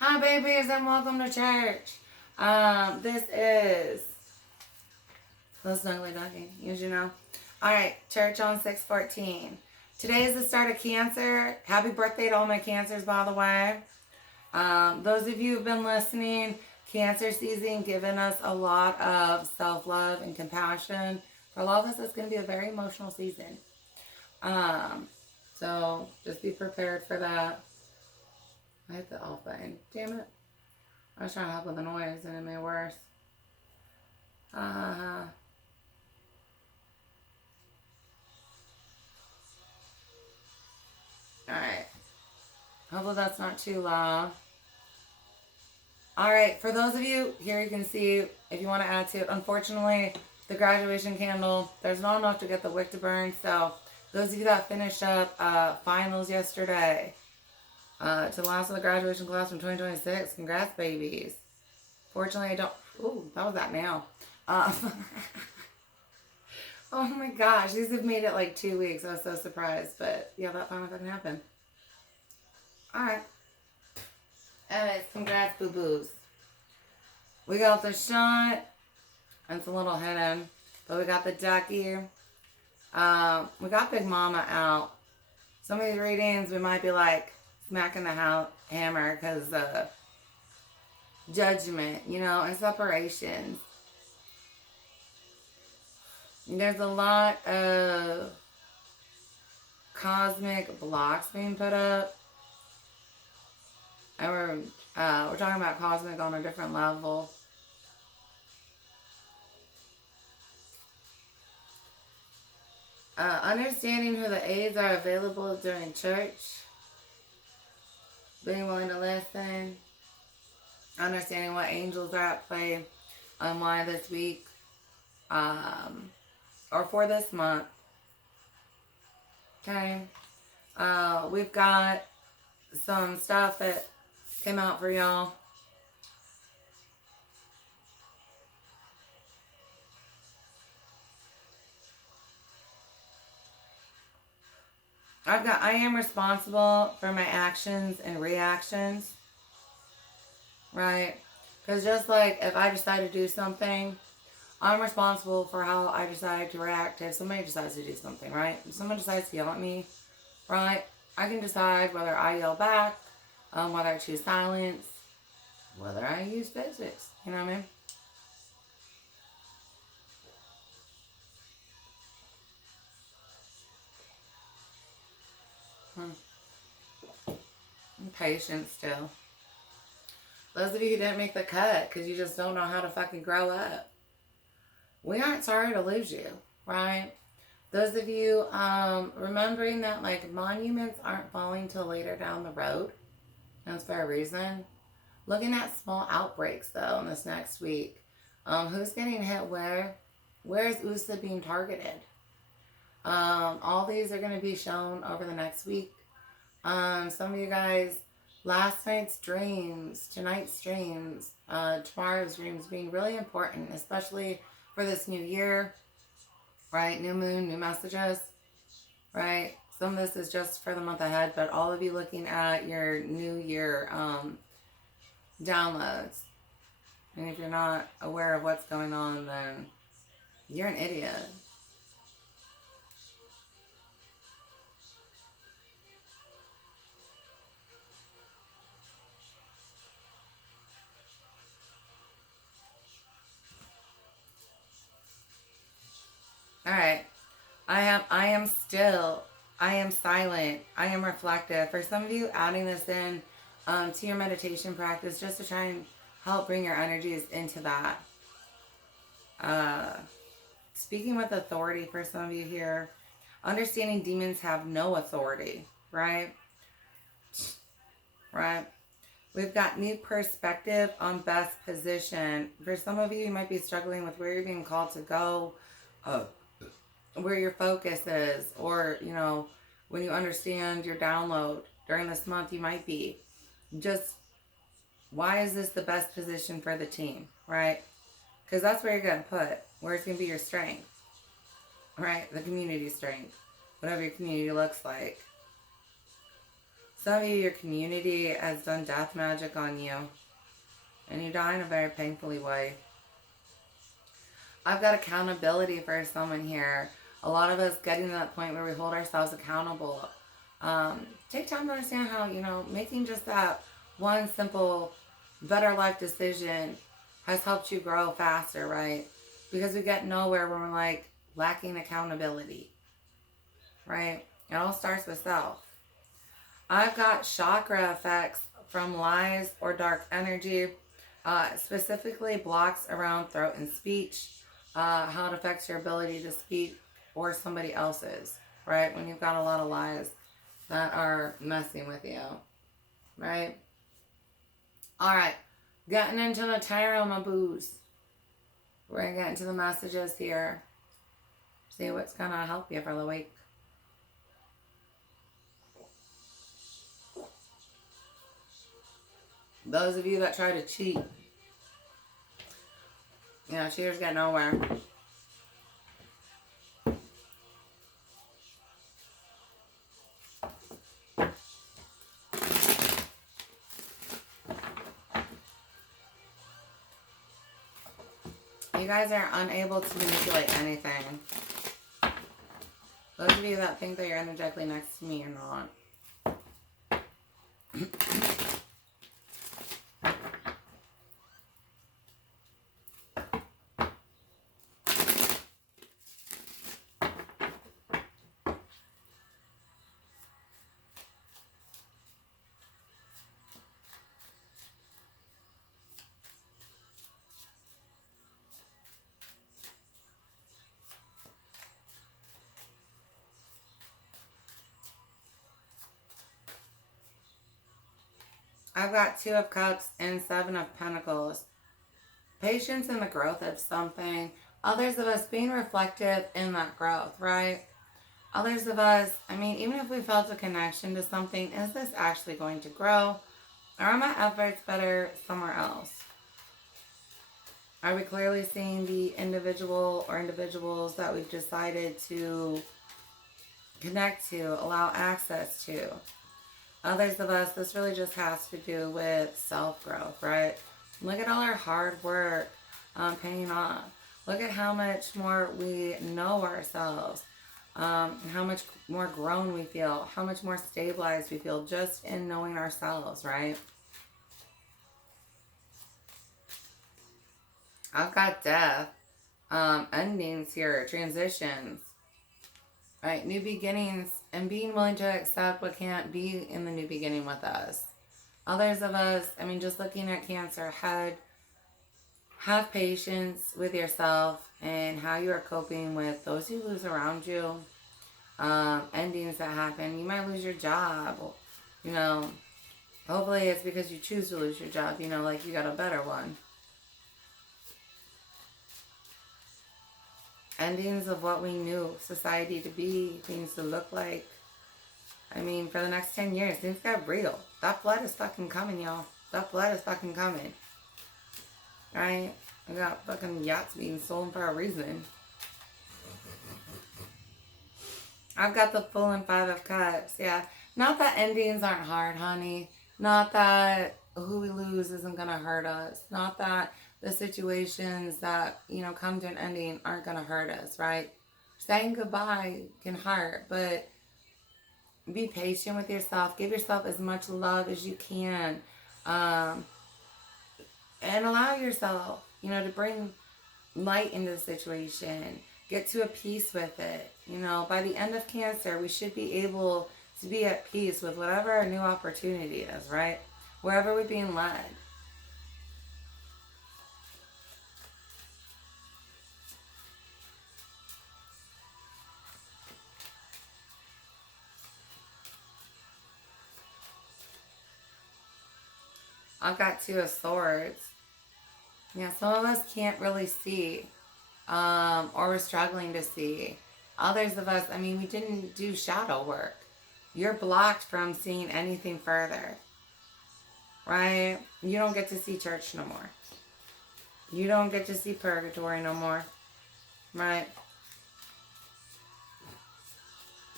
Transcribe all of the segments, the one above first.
Hi, babies, and welcome to church. This is the Snuggly Ducky, as you know. All right, church on 6/14. Today is the start of Cancer. Happy birthday to all my Cancers, by the way. Those of you who've been listening, Cancer season giving us a lot of self-love and compassion. For a lot of us, it's going to be a very emotional season. So just be prepared for that. I hit the off button. Damn it. I was trying to help with the noise and it made it worse. Alright. Hopefully that's not too loud. Alright, for those of you, here you can see if you want to add to it. Unfortunately, the graduation candle, there's not enough to get the wick to burn. So those of you that finished up finals yesterday, to the last of the graduation class from 2026, congrats, babies. Fortunately, I don't... Ooh, that was that nail. Oh my gosh, these have made it like 2 weeks. I was so surprised, but yeah, that finally fucking happened. Alright. Anyways, congrats, boo-boos. We got the shot. It's a little hidden, but we got the ducky. We got Big Mama out. Some of these readings, we might be like smacking the hammer because judgment, and separations. There's a lot of cosmic blocks being put up. And we're talking about cosmic on a different level. Understanding who the aides are available during church. Being willing to listen. Understanding what angels are at play and why this week. Or for this month. Okay. We've got some stuff that came out for y'all. I am responsible for my actions and reactions. Right? Because just like if I decide to do something, I'm responsible for how I decide to react if somebody decides to do something, right? If someone decides to yell at me, right? I can decide whether I yell back, whether I choose silence, whether I use physics. You know what I mean? I'm patient still. Those of you who didn't make the cut because you just don't know how to fucking grow up, we aren't sorry to lose you, right? Those of you remembering that like monuments aren't falling till later down the road. That's for a reason. Looking at small outbreaks though in this next week. Who's getting hit where? Where is USA being targeted? All these are going to be shown over the next week. Some of you guys, last night's dreams, tonight's dreams, tomorrow's dreams being really important, especially for this new year, right? New moon, new messages, right? Some of this is just for the month ahead, but all of you looking at your new year downloads. And if you're not aware of what's going on, then you're an idiot. All right. I am silent. I am reflective. For some of you, adding this in to your meditation practice just to try and help bring your energies into that. Speaking with authority for some of you here, understanding demons have no authority, right? Right? We've got new perspective on best position. For some of you, you might be struggling with where you're being called to go, where your focus is, or, when you understand your download during this month, you might be just, why is this the best position for the team, right? Because that's where you're going to put, where it's going to be your strength, right? The community strength, whatever your community looks like. Some of you, your community has done death magic on you. And you die in a very painfully way. I've got accountability for someone here. A lot of us getting to that point where we hold ourselves accountable. Take time to understand how, making just that one simple better life decision has helped you grow faster, right? Because we get nowhere when we're like lacking accountability, right? It all starts with self. I've got chakra effects from lies or dark energy, specifically blocks around throat and speech, how it affects your ability to speak or somebody else's, right? When you've got a lot of lies that are messing with you, right? All right, getting into the tarot, my boos. We're going to get into the messages here. See what's going to help you for the week. Those of you that try to cheat, cheaters get nowhere. You guys are unable to manipulate anything. Those of you that think that you're energetically next to me, you're not. I've got 2 of Cups and 7 of Pentacles. Patience in the growth of something. Others of us being reflective in that growth, right? Others of us, even if we felt a connection to something, is this actually going to grow? Or are my efforts better somewhere else? Are we clearly seeing the individual or individuals that we've decided to connect to, allow access to? Others of us, this really just has to do with self-growth, right? Look at all our hard work paying off. Look at how much more we know ourselves, how much more grown we feel, how much more stabilized we feel just in knowing ourselves, right? I've got death, endings here, transitions. Right, new beginnings, and being willing to accept what can't be in the new beginning with us. Others of us, just looking at Cancer, have patience with yourself and how you are coping with those you lose around you, endings that happen. You might lose your job, hopefully it's because you choose to lose your job, like you got a better one. Endings of what we knew society to be, things to look like. For the next 10 years, things got real. That blood is fucking coming, y'all. That blood is fucking coming. Right? We got fucking yachts being stolen for a reason. I've got the Fool and 5 of Cups, yeah. Not that endings aren't hard, honey. Not that who we lose isn't gonna hurt us. Not that the situations that, come to an ending aren't going to hurt us, right? Saying goodbye can hurt, but be patient with yourself. Give yourself as much love as you can. And allow yourself, to bring light into the situation. Get to a peace with it. By the end of Cancer, we should be able to be at peace with whatever our new opportunity is, right? Wherever we're being led. I've got 2 of Swords. Yeah, some of us can't really see, or we're struggling to see. Others of us, we didn't do shadow work. You're blocked from seeing anything further, right? You don't get to see church no more. You don't get to see purgatory no more, right?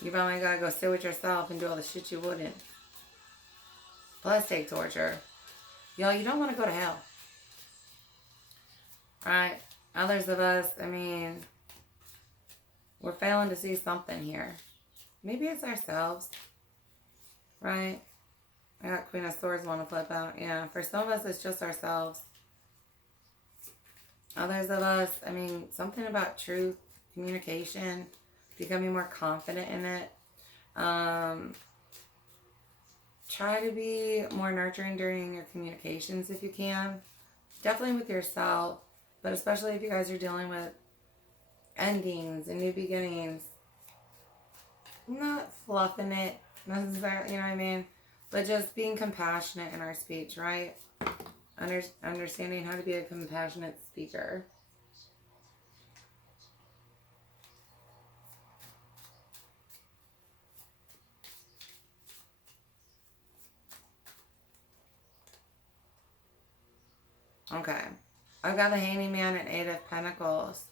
You've only got to go sit with yourself and do all the shit you wouldn't. plus take torture. Y'all, you don't want to go to hell. Right? Others of us, I mean, we're failing to see something here. Maybe it's ourselves. Right? I got Queen of Swords want to flip out. Yeah, for some of us, it's just ourselves. Others of us, I mean, something about truth, communication, becoming more confident in it. Try to be more nurturing during your communications if you can. Definitely with yourself, but especially if you guys are dealing with endings and new beginnings. Not fluffing it necessarily, you know what I mean? But just being compassionate in our speech, right? Understanding how to be a compassionate speaker. Okay. I've got the Hanging Man and 8 of Pentacles.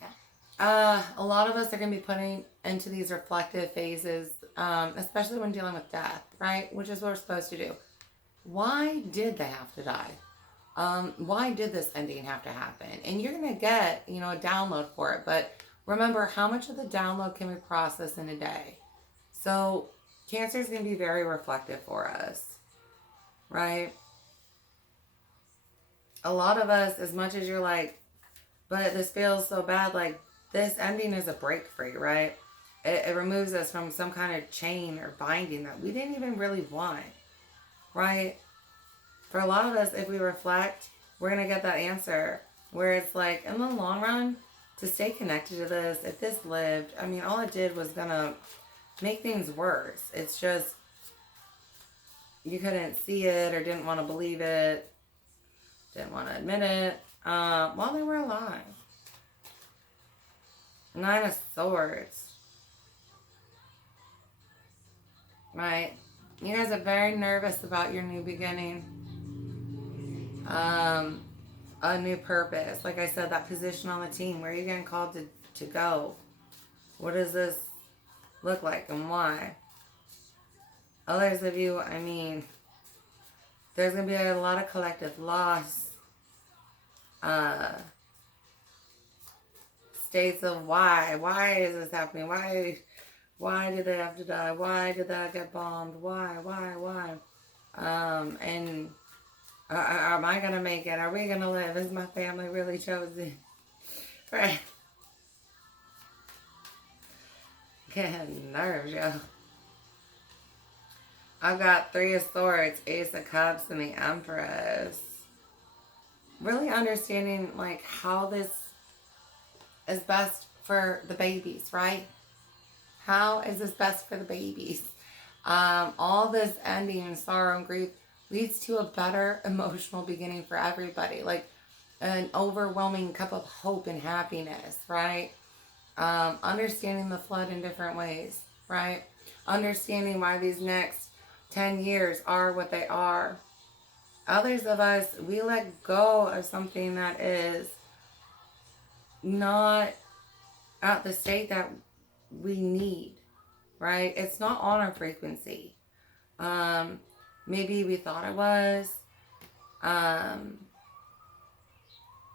Yeah. A lot of us are going to be putting into these reflective phases, especially when dealing with death, right? Which is what we're supposed to do. Why did they have to die? Why did this ending have to happen? And you're going to get, a download for it. But remember, how much of the download can we process in a day? So Cancer is going to be very reflective for us, right? A lot of us, as much as you're like, but this feels so bad, like this ending is a break free, right? It removes us from some kind of chain or binding that we didn't even really want, right? For a lot of us, if we reflect, we're going to get that answer where it's like, in the long run, to stay connected to this, if this lived, I mean, all it did was going to make things worse. It's just, you couldn't see it or didn't want to believe it, didn't want to admit it, while they were alive. 9 of Swords. Right? You guys are very nervous about your new beginning. A new purpose. Like I said, that position on the team. Where are you getting called to go? What does this look like and why? Others of you, I mean, there's going to be a lot of collective loss. States of why. Why is this happening? Why did they have to die? Why did that get bombed? Why? And am I going to make it? Are we going to live? Is my family really chosen? Right. Getting nerves, yo. I've got 3 of Swords, Ace of Cups, and the Empress. Really understanding, like, how this is best for the babies, right? How is this best for the babies? All this ending, sorrow, and grief leads to a better emotional beginning for everybody. Like an overwhelming cup of hope and happiness, right? Understanding the flood in different ways, right? Understanding why these next 10 years are what they are. Others of us, we let go of something that is not at the state that we need, right? It's not on our frequency. Maybe we thought it was.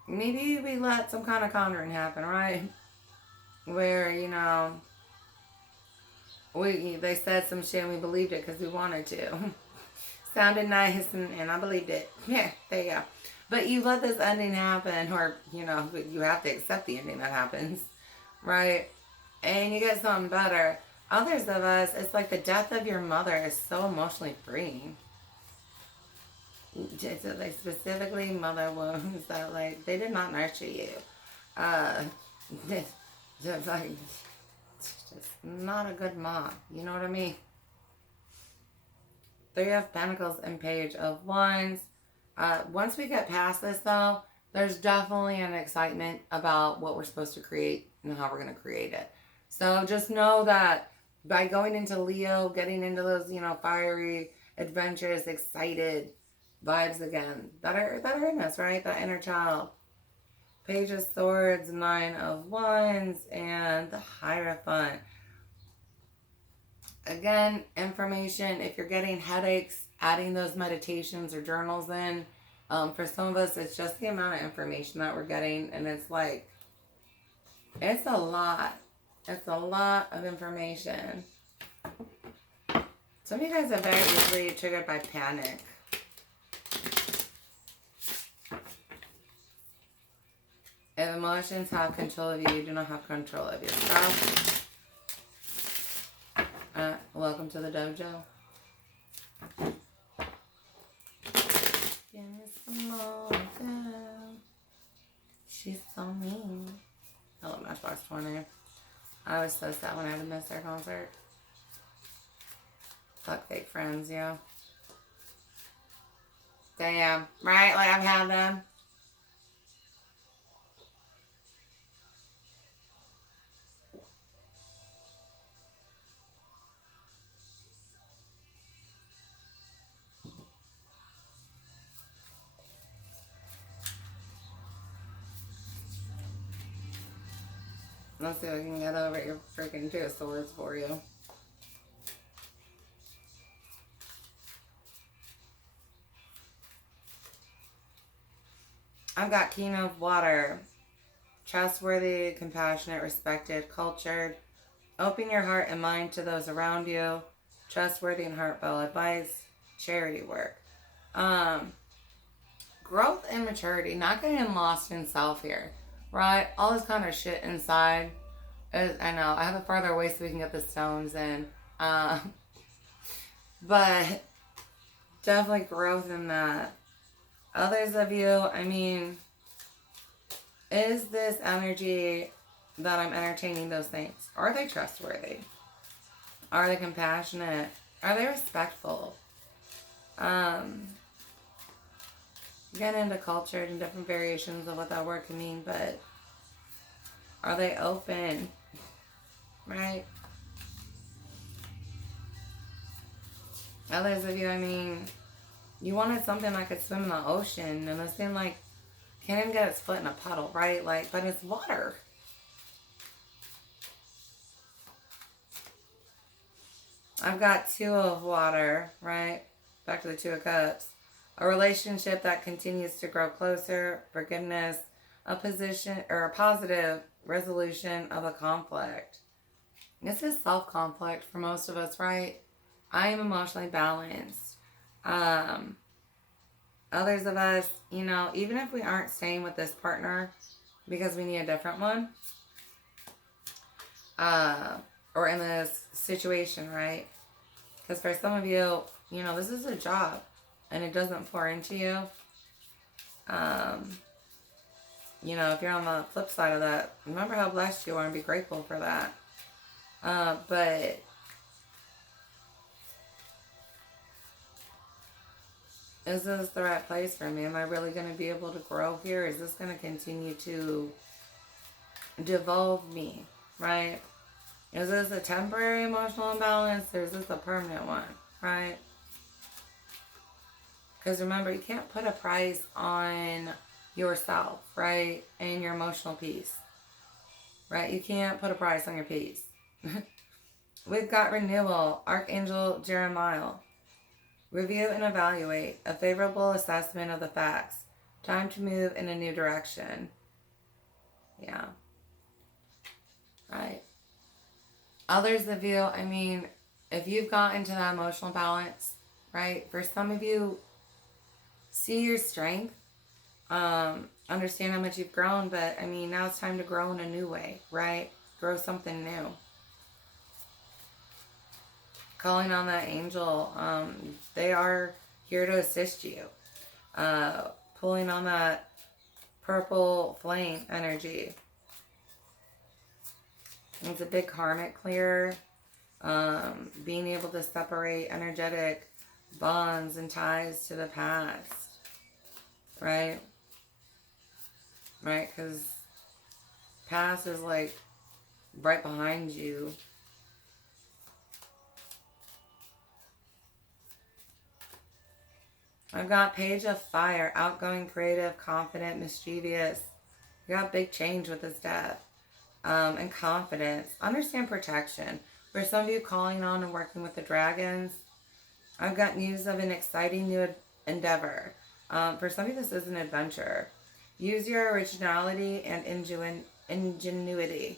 Maybe we let some kind of conjuring happen, right? Where, they said some shit and we believed it because we wanted to. Sounded nice and I believed it. Yeah, there you go. But you let this ending happen, or, you have to accept the ending that happens, right? And you get something better. Others of us, it's like the death of your mother is so emotionally freeing. Just, like, specifically mother wounds that, like, they did not nurture you. Just not a good mom. You know what I mean? 3 of Pentacles and Page of Wands. Once we get past this, though, there's definitely an excitement about what we're supposed to create and how we're going to create it. So just know that by going into Leo, getting into those, fiery, adventurous, excited vibes again that are in us, right? That inner child. Page of Swords, 9 of Wands, and the Hierophant. Again, information, if you're getting headaches, adding those meditations or journals in. For some of us, it's just the amount of information that we're getting, and it's like, it's a lot. It's a lot of information. Some of you guys are very easily triggered by panic. If emotions have control of you, you do not have control of yourself. Welcome to the dojo. Give me some more girl. She's so mean. I love Matchbox 20. I was so sad when I had to miss their concert. Fuck fake friends, yeah. Damn, right? Like I've had them. Let's see if I can get over your freaking 2 of Swords for you. I've got King of Water. Trustworthy, compassionate, respected, cultured. Open your heart and mind to those around you. Trustworthy and heartfelt advice. Charity work. Growth and maturity. Not getting lost in self here. Right? All this kind of shit inside. I know. I have it farther away so we can get the stones in. But definitely growth in that. Others of you, I mean, is this energy that I'm entertaining those things? Are they trustworthy? Are they compassionate? Are they respectful? Get into culture and different variations of what that word can mean, but are they open? Right? Others of you, I mean, you wanted something that could swim in the ocean, and this thing, like, can't even get its foot in a puddle, right? Like, but it's water. I've got 2 of Water, right? Back to the 2 of Cups. A relationship that continues to grow closer, forgiveness, a position or a positive resolution of a conflict. This is self-conflict for most of us, right? I am emotionally balanced. Others of us, you know, even if we aren't staying with this partner because we need a different one, or in this situation, right? Because for some of you, you know, this is a job and it doesn't pour into you. You know, if you're on the flip side of that, remember how blessed you are and be grateful for that. But is this the right place for me? Am I really going to be able to grow here? Is this going to continue to devolve me, right? Is this a temporary emotional imbalance or is this a permanent one, right? Because remember, you can't put a price on yourself, right? And your emotional peace, right? You can't put a price on your peace. We've got renewal, Archangel Jeremiah. Review and evaluate, a favorable assessment of the facts. Time to move in a new direction. Yeah. Right. Others of you, I mean, if you've gotten to that emotional balance, right? For some of you, see your strength. Understand how much you've grown, but I mean, now it's time to grow in a new way, right? Grow something new. Calling on that angel, they are here to assist you. Pulling on that purple flame energy. It's a big karmic clear. Being able to separate energetic bonds and ties to the past. Right? Right? Because past is like right behind you. I've got Page of Fire, outgoing, creative, confident, mischievous. You got big change with this death. And confidence. Understand protection. For some of you calling on and working with the dragons, I've got news of an exciting new endeavor. For some of you, this is an adventure. Use your originality and ingenuity.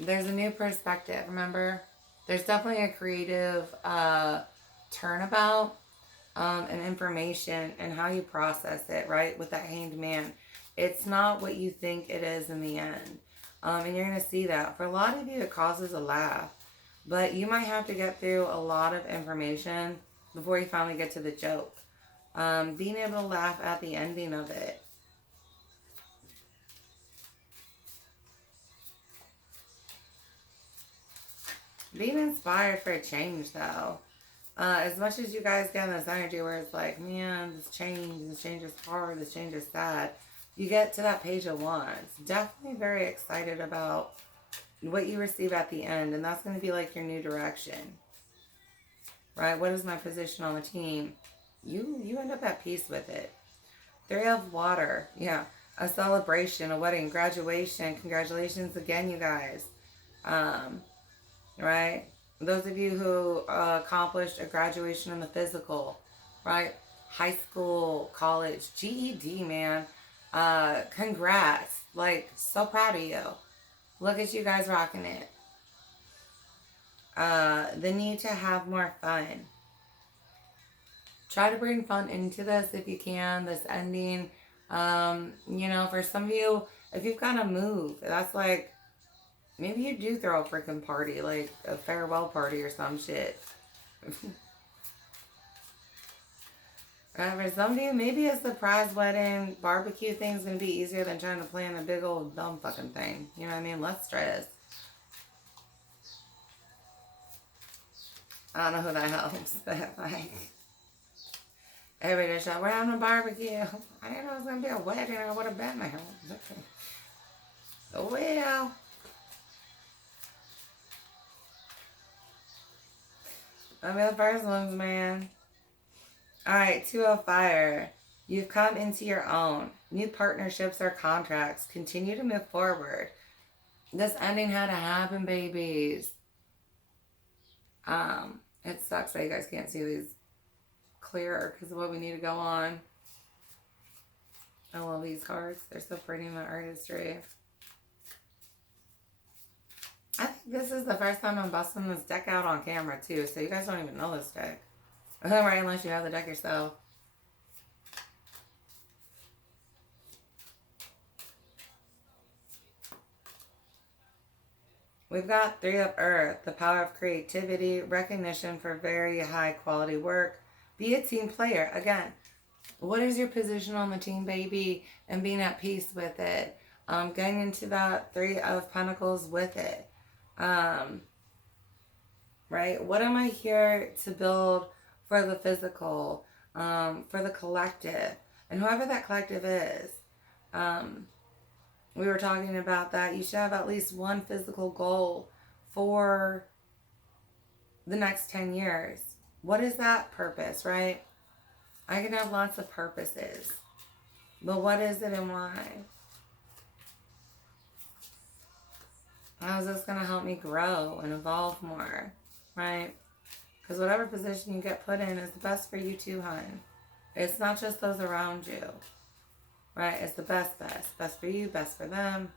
There's a new perspective, remember? There's definitely a creative turnabout and information and how you process it, right? With that Hanged Man. It's not what you think it is in the end. And you're going to see that. For a lot of you, it causes a laugh. But you might have to get through a lot of information before you finally get to the joke. Being able to laugh at the ending of it. Being inspired for a change, though. As much as you guys get in this energy where it's like, man, this change is hard, this change is sad. You get to that Page of Wands. Definitely very excited about what you receive at the end. And that's going to be like your new direction. Right? What is my position on the team? You end up at peace with it. 3 of Water. Yeah. A celebration, a wedding, graduation. Congratulations again, you guys. Right? Those of you who accomplished a graduation in the physical, right? High school, college, GED, man. Congrats. Like, so proud of you. Look at you guys rocking it. The need to have more fun. Try to bring fun into this if you can. This ending. You know, for some of you, if you've got to move, that's like, maybe you do throw a freaking party, like a farewell party or some shit. For some of you, maybe a surprise wedding, barbecue thing's going to be easier than trying to plan a big old dumb fucking thing. You know what I mean? Less stress. I don't know who that helps, but like, everybody just shout, we're having a barbecue. I didn't know it was going to be a wedding, or I would have been there. Oh, well. I mean, the first ones, man. Alright, 2 of Fire. You've come into your own. New partnerships or contracts. Continue to move forward. This ending had to happen, babies. It sucks that you guys can't see these clearer because of what we need to go on. I love these cards. They're so pretty in the artistry. I think this is the first time I'm busting this deck out on camera, too. So you guys don't even know this deck. Right, unless you have the deck yourself. We've got 3 of Earth, the power of creativity, recognition for very high quality work. Be a team player. Again, what is your position on the team, baby? And being at peace with it. Getting into that 3 of Pentacles with it. Right? What am I here to build for the physical, for the collective? And whoever that collective is, we were talking about that. You should have at least one physical goal for the next 10 years. What is that purpose, right? I can have lots of purposes. But what is it and why? How is this going to help me grow and evolve more, right? Because whatever position you get put in is the best for you too, hon. It's not just those around you. Right? It's the best. Best for you, best for them.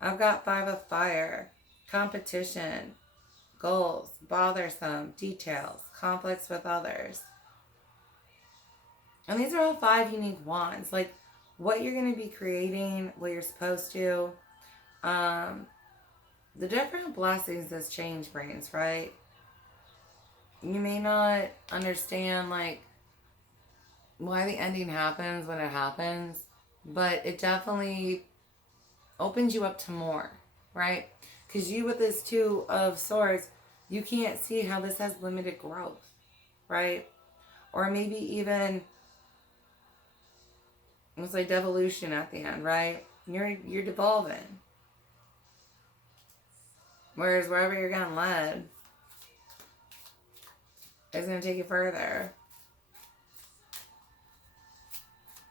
I've got 5 of Fire. Competition. Goals. Bothersome. Details. Conflicts with others. And these are all 5 unique wands. Like, what you're going to be creating, what you're supposed to. The different blessings this change brings, right? You may not understand, like, why the ending happens when it happens, but it definitely opens you up to more, right? Because you with this 2 of Swords, you can't see how this has limited growth, right? Or maybe even, it's like devolution at the end, right? You're devolving. Whereas wherever you're getting led, it's going to take you further.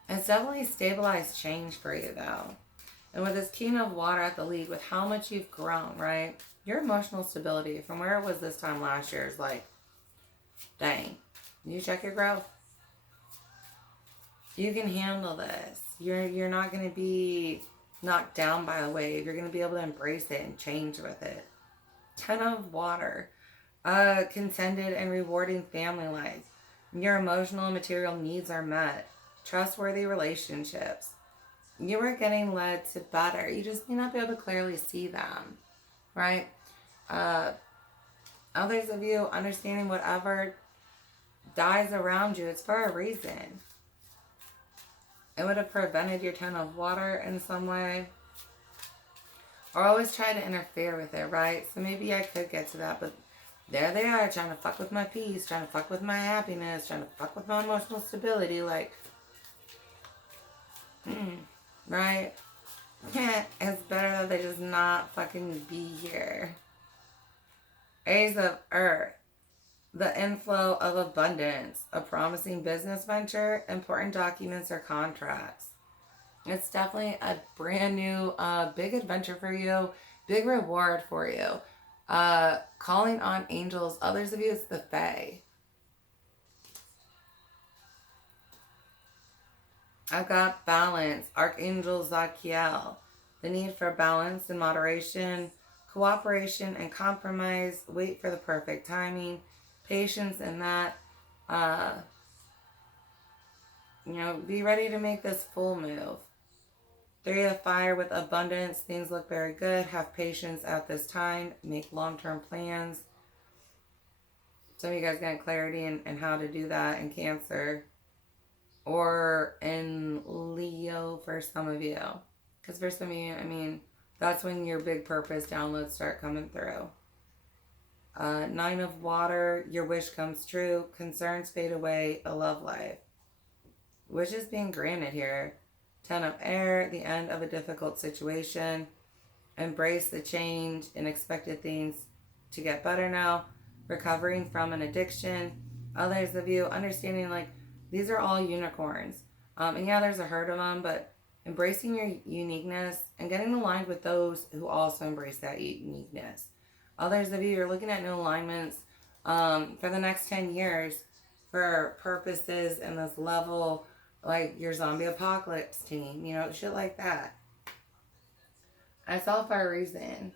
It's definitely stabilized change for you, though. And with this King of Water at the lead, with how much you've grown, right? Your emotional stability from where it was this time last year is like, dang, you check your growth. You can handle this. You're not going to be knocked down by a wave. You're going to be able to embrace it and change with it. 10 of water. Contented and rewarding family life. Your emotional and material needs are met. Trustworthy relationships. You are getting led to better. You just may not be able to clearly see them. Right? Others of you understanding whatever dies around you, it's for a reason. It would have prevented your 10 of water in some way. Or always try to interfere with it, right? So maybe I could get to that, but there they are trying to fuck with my peace, trying to fuck with my happiness, trying to fuck with my emotional stability, like, right? It's better that they just not fucking be here. Ace of Earth. The inflow of abundance, a promising business venture, important documents or contracts. It's definitely a brand new, big adventure for you, big reward for you. Calling on angels. Others of you, it's the Fae. I've got balance. Archangel Zachiel. The need for balance and moderation, cooperation and compromise. Wait for the perfect timing. Patience in that. Be ready to make this full move. 3 of fire with abundance. Things look very good. Have patience at this time. Make long-term plans. Some of you guys got clarity in how to do that in Cancer. Or in Leo for some of you. Because for some of you, that's when your big purpose downloads start coming through. 9 of water, your wish comes true. Concerns fade away, a love life. Wish is being granted here. 10 of air, the end of a difficult situation. Embrace the change and expected things to get better now. Recovering from an addiction. Others of you understanding like these are all unicorns. And yeah, there's a herd of them, but embracing your uniqueness and getting aligned with those who also embrace that uniqueness. Others of you are looking at new alignments for the next 10 years for purposes in this level, like your zombie apocalypse team, shit like that. That's all for a reason.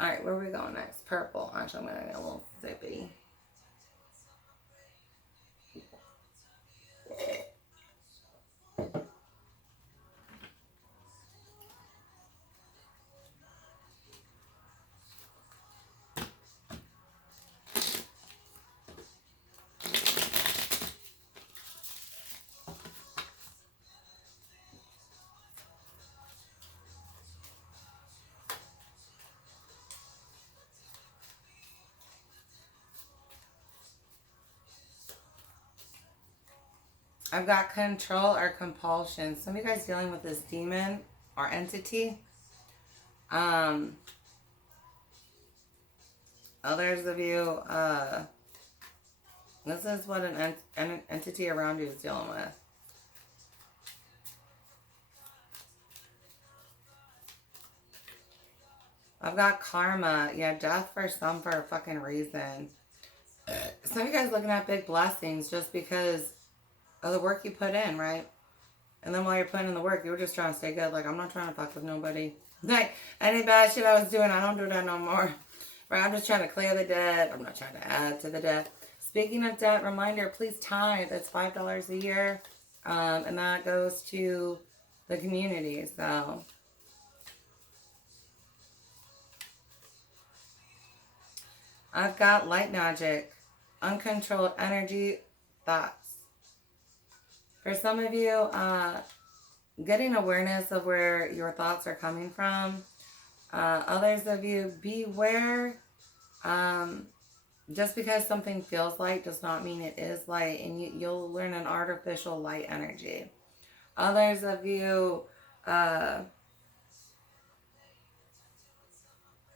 Alright, where are we going next? Purple. Actually, I'm going to get a little zippy. I've got control or compulsion. Some of you guys dealing with this demon or entity. Others of you, this is what an entity around you is dealing with. I've got karma. Yeah, death for some for a fucking reason. Some of you guys looking at big blessings just because of the work you put in, right? And then while you're putting in the work, you were just trying to stay good. Like, I'm not trying to fuck with nobody. Like, any bad shit I was doing, I don't do that no more. Right? I'm just trying to clear the debt. I'm not trying to add to the debt. Speaking of debt, reminder, please tithe. That's $5 a year. And that goes to the community. So, I've got light magic, uncontrolled energy, thoughts. For some of you, getting awareness of where your thoughts are coming from. Others of you, beware. Just because something feels light does not mean it is light. And you'll learn an artificial light energy. Others of you,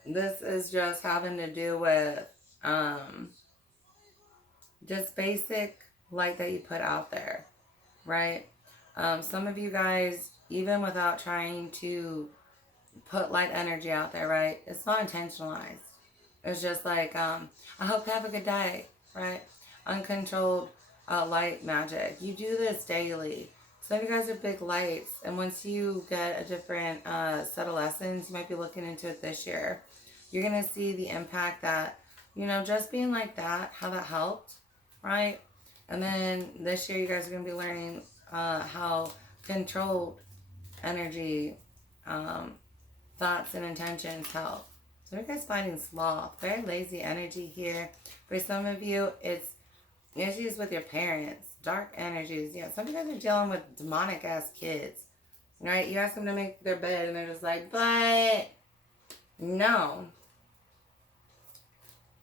this is just having to do with just basic light that you put out there. Right? Some of you guys, even without trying to put light energy out there, right? It's not intentionalized. It's just like, I hope you have a good day, right? Uncontrolled light magic. You do this daily. Some of you guys are big lights, and once you get a different set of lessons, you might be looking into it this year. You're going to see the impact that, just being like that, how that helped, right? And then this year, you guys are going to be learning how controlled energy, thoughts, and intentions help. So you guys finding sloth, very lazy energy here. For some of you, it's issues with your parents, dark energies. Yeah, some of you guys are dealing with demonic ass kids, right? You ask them to make their bed, and they're just like, but no.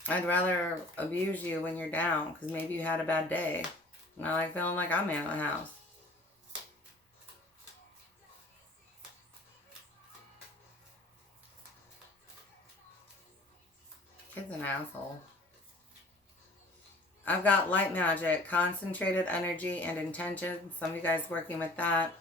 I'd rather abuse you when you're down because maybe you had a bad day. And I like feeling like I'm out of the house. Kid's an asshole. I've got light magic, concentrated energy and intention. Some of you guys working with that.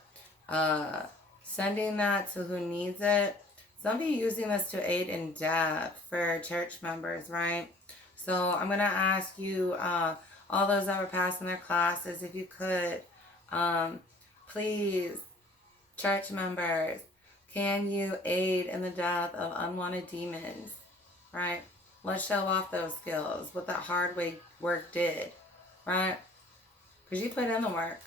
Sending that to who needs it. Some of you using this to aid in death for church members, right? So I'm going to ask you, all those that were passing their classes, if you could, please, church members, can you aid in the death of unwanted demons, right? Let's show off those skills, what that hard work did, right? Because you put in the work.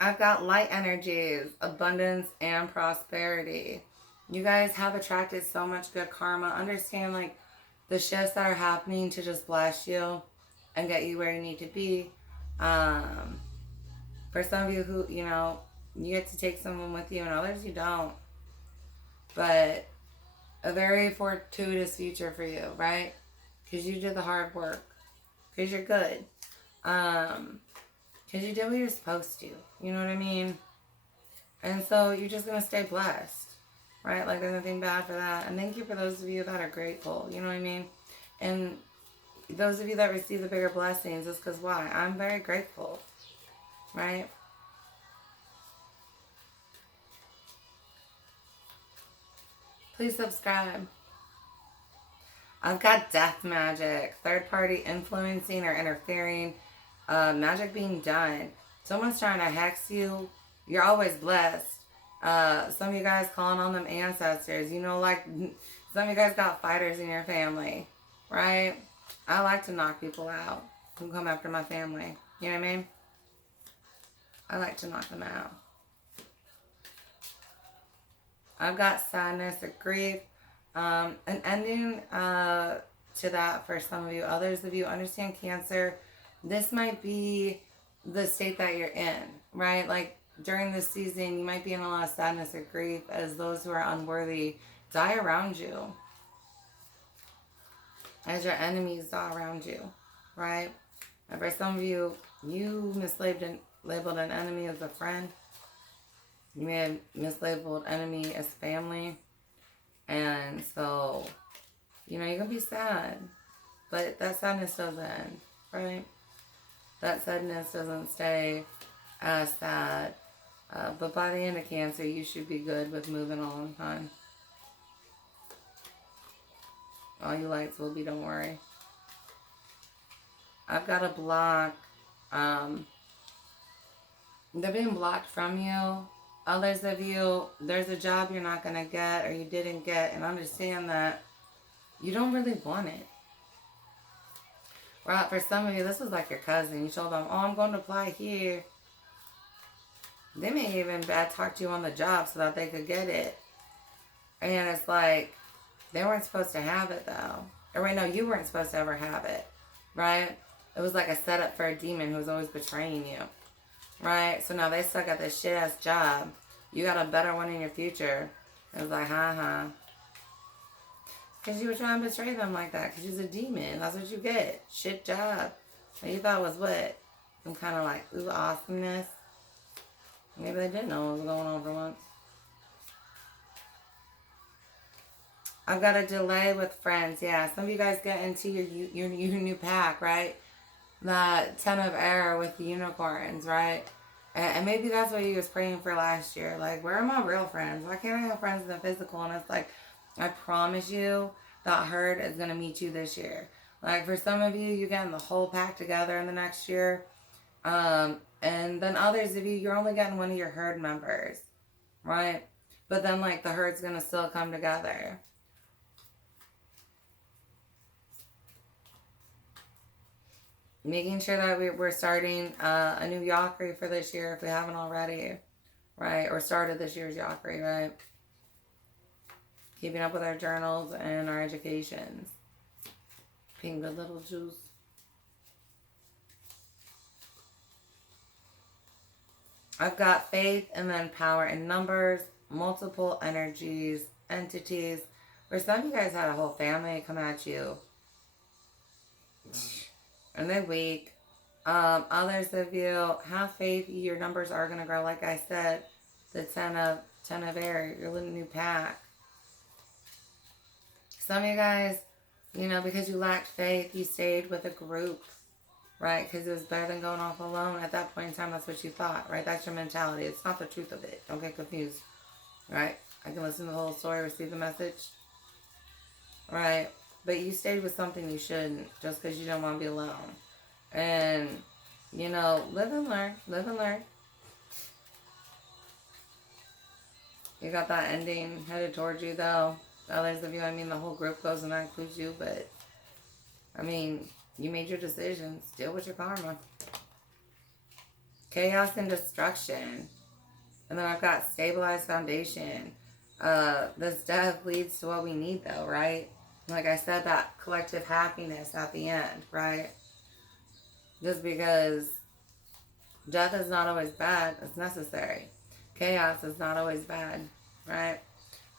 I've got light energies, abundance, and prosperity. You guys have attracted so much good karma. Understand, like, the shifts that are happening to just bless you and get you where you need to be. For some of you who, you get to take someone with you, and others you don't. But a very fortuitous future for you, right? Because you did the hard work. Because you're good. Because you did what you're supposed to. You know what I mean? And so you're just going to stay blessed. Right? Like, there's nothing bad for that. And thank you for those of you that are grateful. You know what I mean? And those of you that receive the bigger blessings, is because why? I'm very grateful. Right? Please subscribe. I've got death magic. Third party influencing or interfering. Magic being done. Someone's trying to hex you. You're always blessed. Some of you guys calling on them ancestors. Like, some of you guys got fighters in your family. Right? I like to knock people out who come after my family. You know what I mean? I like to knock them out. I've got sadness or grief. An ending to that for some of you. Others of you understand Cancer. This might be the state that you're in, right? Like, during this season, you might be in a lot of sadness or grief as those who are unworthy die around you. As your enemies die around you, right? And for some of you, you mislabeled an enemy as a friend. You may have mislabeled enemy as family. And so, you're going to be sad. But that sadness doesn't end, right? That sadness doesn't stay as sad. But by the end of Cancer, you should be good with moving on, hon. All you lights will be, don't worry. I've got a block. They're being blocked from you. Others of you, there's a job you're not going to get or you didn't get, and understand that you don't really want it. Right? For some of you, this is like your cousin. You told them, oh, I'm going to apply here. They may even bad talk to you on the job so that they could get it. And it's like, they weren't supposed to have it, though. Or wait, no, you weren't supposed to ever have it. Right? It was like a setup for a demon who was always betraying you. Right? So now they suck at this shit-ass job. You got a better one in your future. It was like, ha. Because you were trying to betray them like that. Because you're a demon. That's what you get. Shit job. And you thought was what? Some kind of like, ooh, awesomeness. Maybe they didn't know what was going on for once. I've got a delay with friends. Yeah, some of you guys get into your new pack, right? That 10 of air with the unicorns, right? And maybe that's what he was praying for last year. Like, where are my real friends? Why can't I have friends in the physical? And it's like, I promise you, that herd is going to meet you this year. Like, for some of you, you're getting the whole pack together in the next year. And then others of you, you're only getting one of your herd members, right? But then, like, the herd's going to still come together. Making sure that we're starting a new Yakri for this year if we haven't already, right? Or started this year's Yakri, right? Keeping up with our journals and our educations. Being good little juice. I've got faith and then power in numbers, multiple energies, entities. For some of you guys had a whole family come at you. And they're weak. Others of you have faith. Your numbers are going to grow. Like I said, the 10 of air, your little new pack. Some of you guys, you know, because you lacked faith, you stayed with a group, right? Because it was better than going off alone. At that point in time, that's what you thought, right? That's your mentality. It's not the truth of it. Don't get confused, right? I can listen to the whole story, receive the message, right? But you stayed with something you shouldn't just because you don't want to be alone. And, you know, live and learn. Live and learn. You got that ending headed towards you, though. Others of you, I mean, the whole group goes and that includes you. But, I mean, you made your decisions. Deal with your karma. Chaos and destruction. And then I've got stabilized foundation. This death leads to what we need, though, right? Like I said, that collective happiness at the end, right? Just because death is not always bad, it's necessary. Chaos is not always bad, right?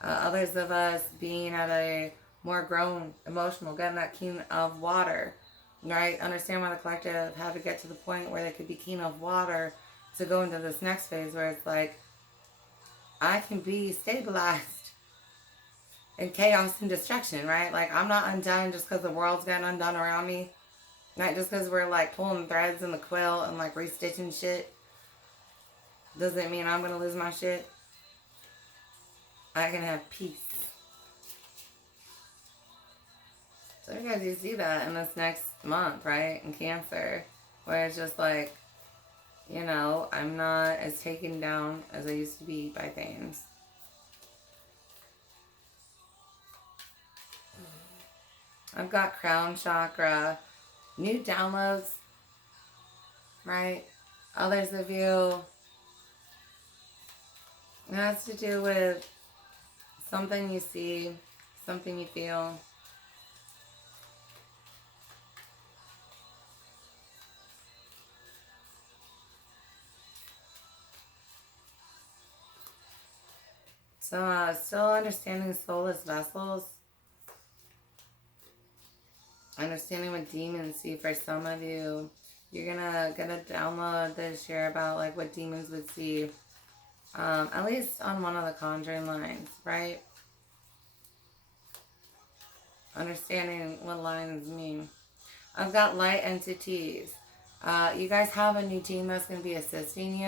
Others of us being at a more grown, emotional, getting that keen of water, right? Understand why the collective had to get to the point where they could be keen of water to go into this next phase where it's like, I can be stabilized in chaos and destruction, right? Like, I'm not undone just because the world's getting undone around me. Not just because we're, like, pulling threads in the quill and, like, restitching shit. Doesn't mean I'm going to lose my shit. I can have peace. So you guys, you see that in this next month, right? In Cancer. Where it's just like, you know, I'm not as taken down as I used to be by things. I've got crown chakra, new downloads, right? Others of you, it has to do with something you see, something you feel. So, still understanding soulless vessels. Understanding what demons see for some of you. You're gonna get a download this year about like what demons would see. At least on one of the conjuring lines, right? Understanding what lines mean. I've got light entities. You guys have a new team that's going to be assisting you.